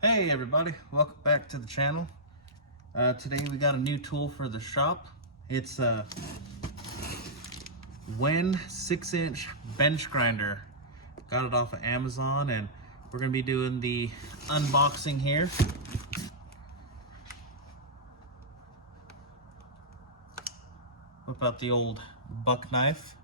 Hey everybody, welcome back to the channel. Today we got a new tool for the shop. It's a Wen 6-inch bench grinder. Got it off of Amazon and we're going to be doing the unboxing here. Whip out the old buck knife.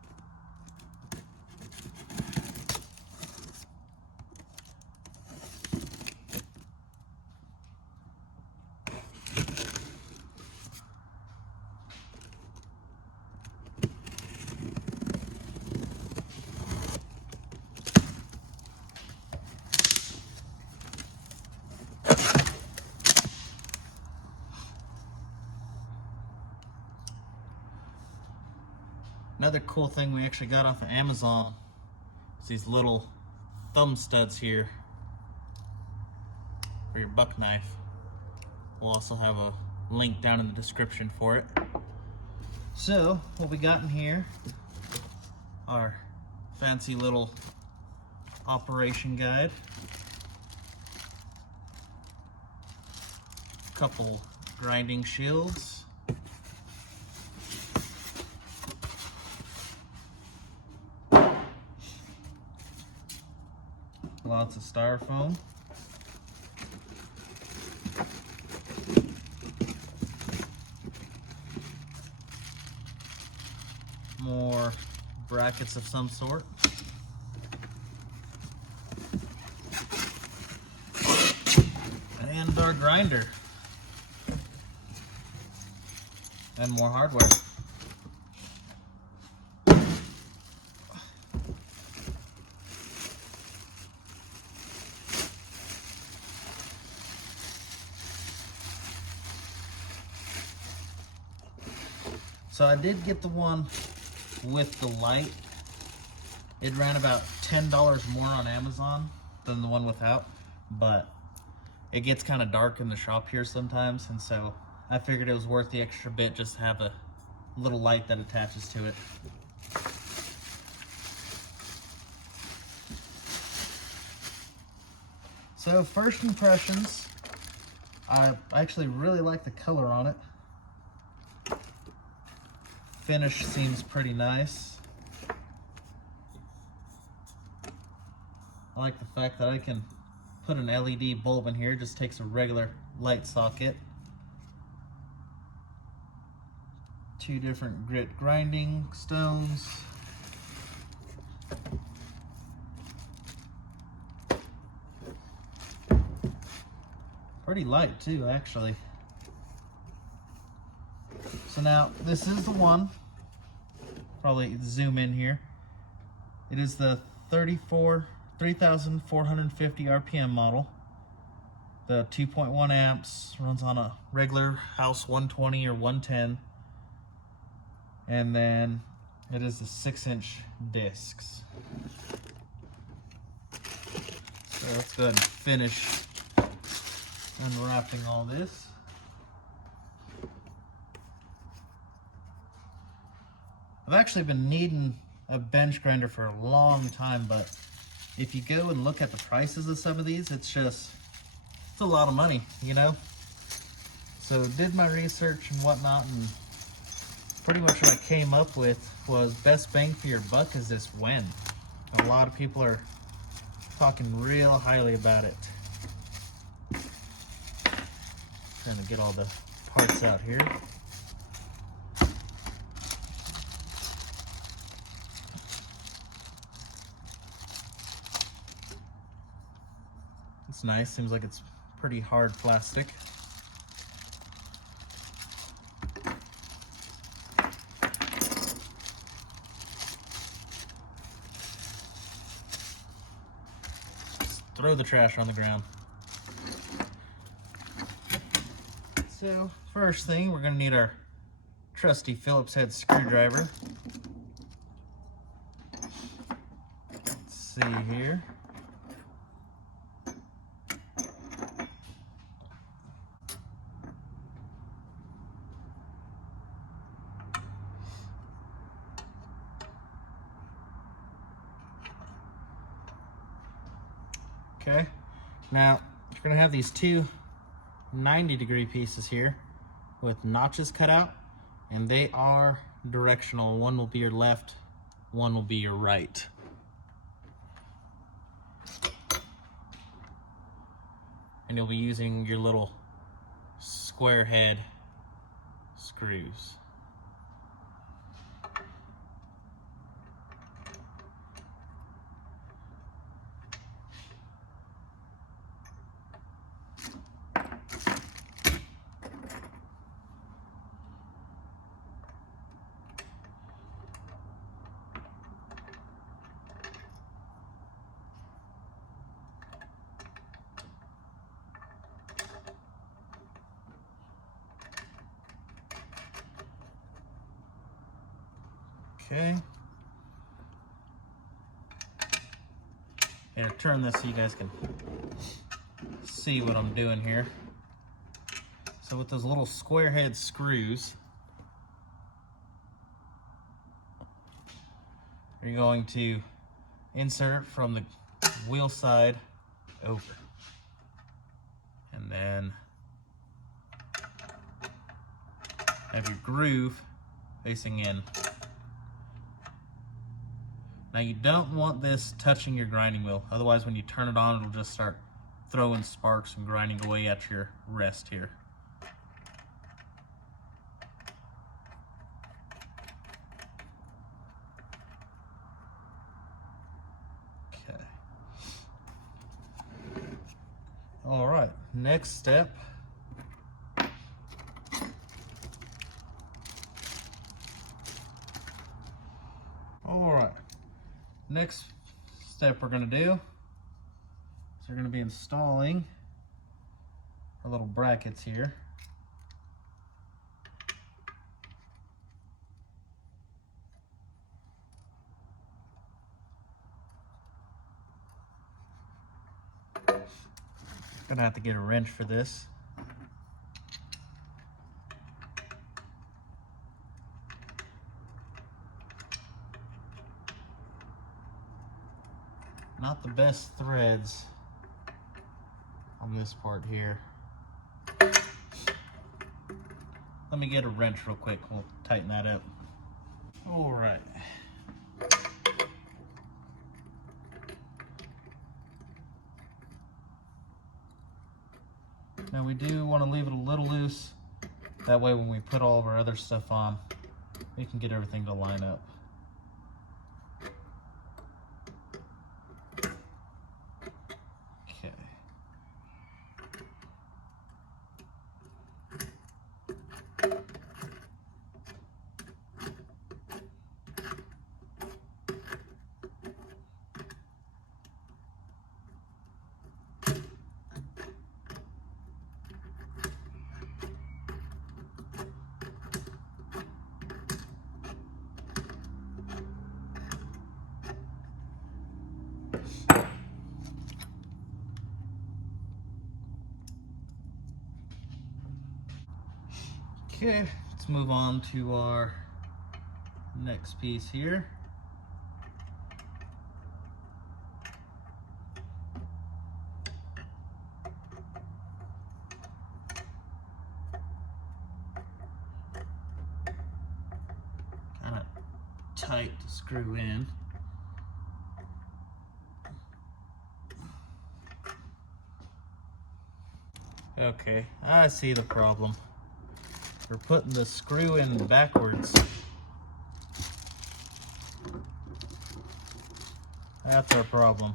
Another cool thing we actually got off of Amazon is these little thumb studs here for your buck knife. We'll also have a link down in the description for it. So what we got in here are fancy little operation guide, couple grinding shields, lots of styrofoam, more brackets of some sort, and our grinder, and more hardware. So I did get the one with the light. It ran about $10 more on Amazon than the one without, but it gets kind of dark in the shop here sometimes, and so I figured it was worth the extra bit just to have a little light that attaches to it. So first impressions, I actually really like the color on it. Finish seems pretty nice. I like the fact that I can put an LED bulb in here. It just takes a regular light socket. 2 different grit grinding stones. Pretty light too, actually. So now, this is the one, probably zoom in here. It is the 3,450 RPM model. The 2.1 amps, runs on a regular house 120 or 110. And then it is the 6-inch discs. So let's go ahead and finish unwrapping all this. I've actually been needing a bench grinder for a long time, but if you go and look at the prices of some of these, it's a lot of money, you know? So did my research and whatnot, and pretty much what I came up with was best bang for your buck is this Wen. A lot of people are talking real highly about it. Trying to get all the parts out here. It's nice, seems like it's pretty hard plastic. Just throw the trash on the ground. So, first thing, we're gonna need our trusty Phillips head screwdriver. Let's see here. Okay, now You're gonna have these two 90-degree pieces here with notches cut out, and they are directional. One will be your left, one will be your right. And you'll be using your little square head screws. Okay. And I'll turn this so you guys can see what I'm doing here. So with those little square head screws, you're going to insert from the wheel side over. And then have your groove facing in. Now you don't want this touching your grinding wheel, otherwise when you turn it on, it'll just start throwing sparks and grinding away at your rest here. Okay. All right, next step. All right. Next step we're going to do is we're going to be installing our little brackets here. Gonna have to get a wrench for this. Not the best threads on this part here. Let me get a wrench real quick. We'll tighten that up. All right. Now we do want to leave it a little loose. That way when we put all of our other stuff on, we can get everything to line up. Okay. Okay, let's move on to our next piece here. Kind of tight to screw in. Okay, I see the problem. We're putting the screw in backwards. That's our problem.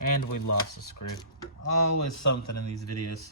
And we lost the screw. Always something in these videos.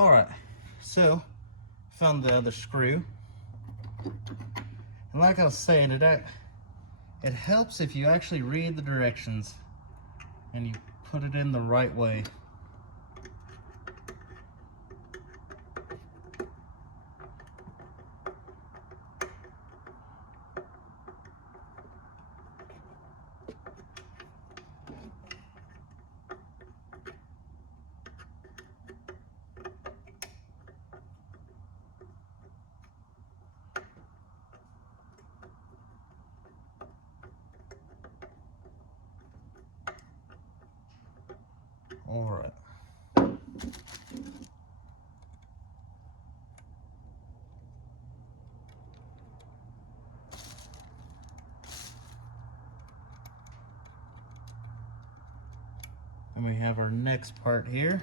All right, so found the other screw. And like I was saying, it helps if you actually read the directions and you put it in the right way. All right. And we have our next part here.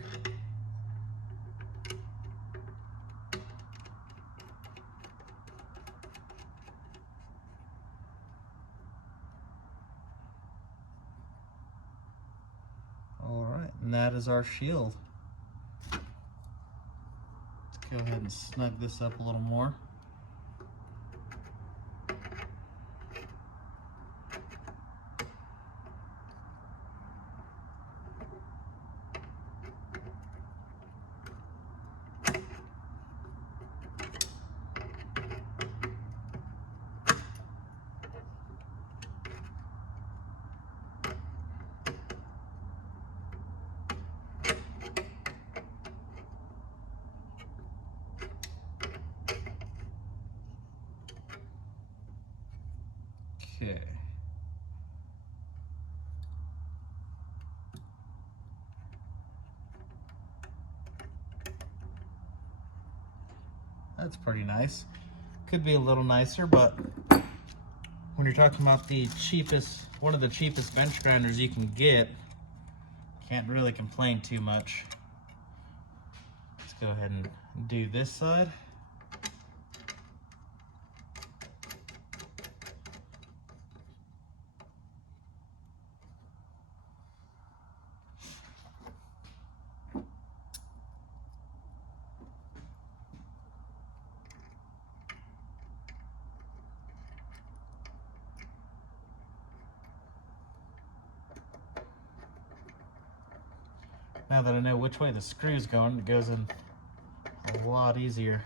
All right, and that is our shield. Let's go ahead and snug this up a little more. Okay. That's pretty nice. Could be a little nicer, but when you're talking about the cheapest, one of the cheapest bench grinders you can get, can't really complain too much. Let's go ahead and do this side. Now that I know which way the screw's going, it goes in a lot easier.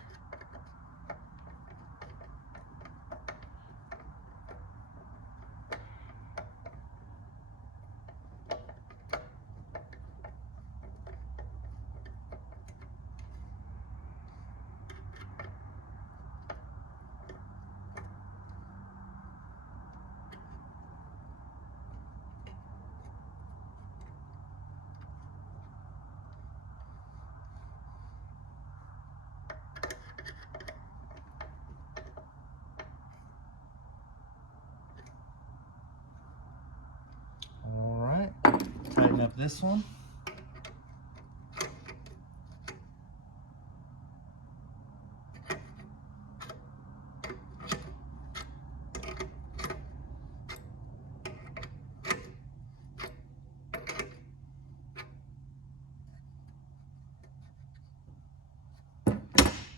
Tighten up this one.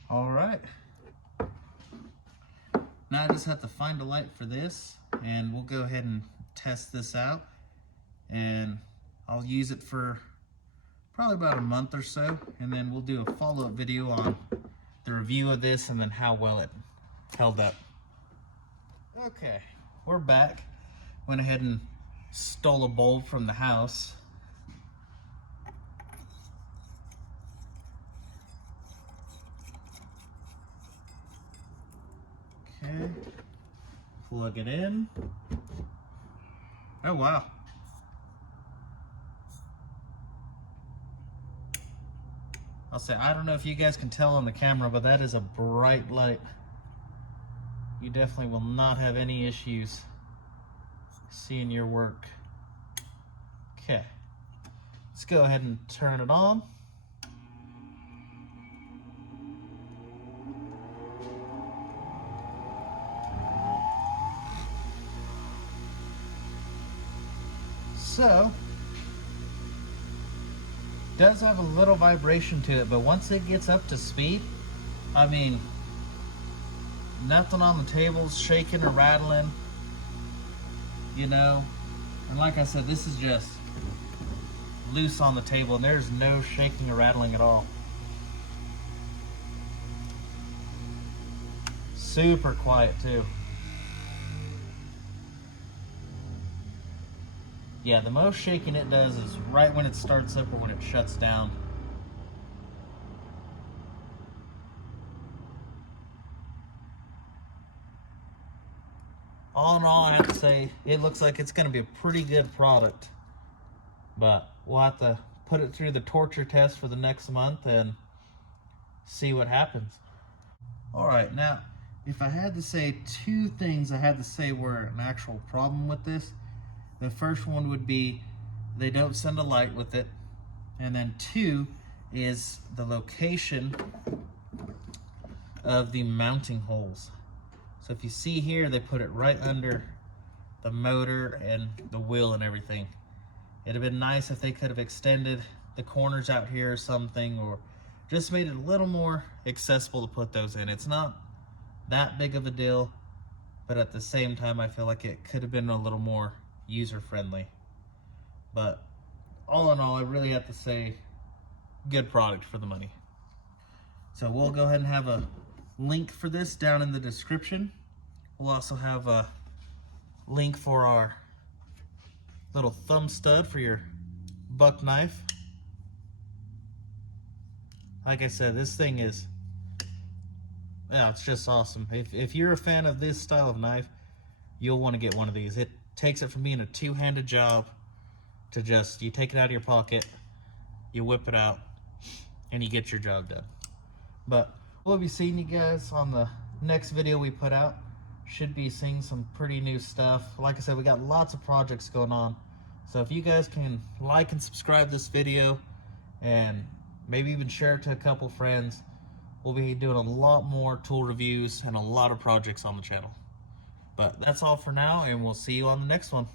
All right. Now I just have to find a light for this, and we'll go ahead and test this out. And I'll use it for probably about a month or so, and then we'll do a follow-up video on the review of this and then how well it held up. Okay, we're back. Went ahead and stole a bulb from the house. Okay, plug it in. Oh wow. I'll say, I don't know if you guys can tell on the camera, but that is a bright light. You definitely will not have any issues seeing your work. Okay, let's go ahead and turn it on. So, Does have a little vibration to it, but once it gets up to speed, I mean, nothing on the table's shaking or rattling, you know. And like I said, this is just loose on the table and there's no shaking or rattling at all. Super quiet too. Yeah, the most shaking it does is right when it starts up or when it shuts down. All in all, I have to say, it looks like it's going to be a pretty good product. But we'll have to put it through the torture test for the next month and see what happens. All right, now, if I had to say two things I had to say were an actual problem with this, the first one would be they don't send a light with it. And then two is the location of the mounting holes. So if you see here, they put it right under the motor and the wheel and everything. It'd have been nice if they could have extended the corners out here or something, or just made it a little more accessible to put those in. It's not that big of a deal, but at the same time, I feel like it could have been a little more user-friendly. But all in all, I really have to say, good product for the money. So we'll go ahead and have a link for this down in the description. We'll also have a link for our little thumb stud for your buck knife. Like I said, this thing is, yeah, it's just awesome. If you're a fan of this style of knife, you'll want to get one of these. It takes it from being a two-handed job to just, you take it out of your pocket, you whip it out, and you get your job done. But we'll be seeing you guys on the next video we put out. Should be seeing some pretty new stuff. Like I said, we got lots of projects going on. So if you guys can like and subscribe this video and maybe even share it to a couple friends, we'll be doing a lot more tool reviews and a lot of projects on the channel. But that's all for now, and we'll see you on the next one.